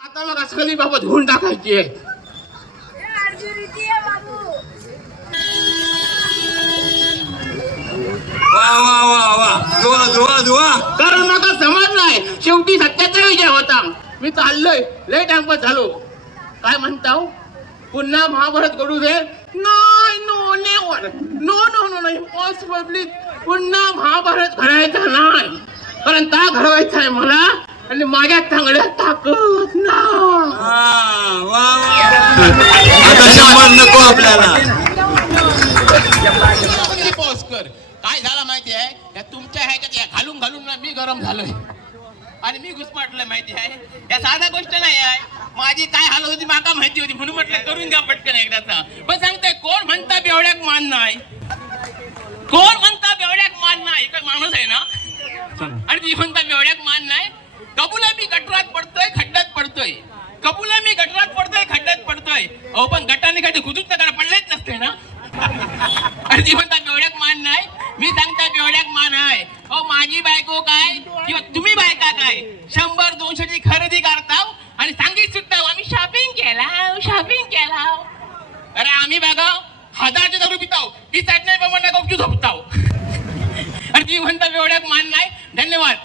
आता मग सगळी बाबा धुवून टाकायची आहे. वा वा वा वा धुवा धुवा धुवा. कारण मला समज नाही, शेवटी सत्याचा विजय होता. मी चाललोय, लय टाइमपास झालो. काय म्हणताव, पुन्हा महाभारत घडू दे? नाही, no never, no no no नाही, इम्पॉसिबल. पुन्हा महाभारत घडायचा नाही, कारण ता घडवायचा आहे मला आणि माझ्या चांगल्या ताकद ना. वा वा. आता शंभर नको आपल्याला. पॉज कर. काय झालं माहिती आहे, या तुमच्या ह्याच्यात घालून घालून ना मी गरम झालोय आणि मी घुसपाटलोय. माहिती आहे, या साधा गोष्ट नाही आहे. माझी काय हालत होती माका माहिती होती, म्हणून म्हटलं करून घ्या पटकन एकदाचा. पण सांगताय कोण म्हणता बेवड्याक मान नाही, कोण म्हणता बेवड्याक मान नाही. काय माणूस आहे ना, आणि ती म्हणता बेवड्याक मान नाही. कबूला मी गटरात पडतोय, खड्ड्यात पडतोय. कबूला मी गटरात पडतोय, खड्ड्यात पडतोय. अहो पण गटाने काही खुदूच नका पडलेच नसते ना. आणि ती म्हणता बेवड्याक मान नाही. मी सांगता बेवड्याक मान आहे. अहो माझी बायको काय किंवा तुम्ही बायका काय 100-200 ची खरेदी करताव आणि सांगित सुद्धा आम्ही शॉपिंग केला. अरे आम्ही बघा 1000चे दारू पिताव, ती साईड नाही प्रमाणे गपचूप झोपताव. आणि ती म्हणता बेवड्याक मान नाही. धन्यवाद.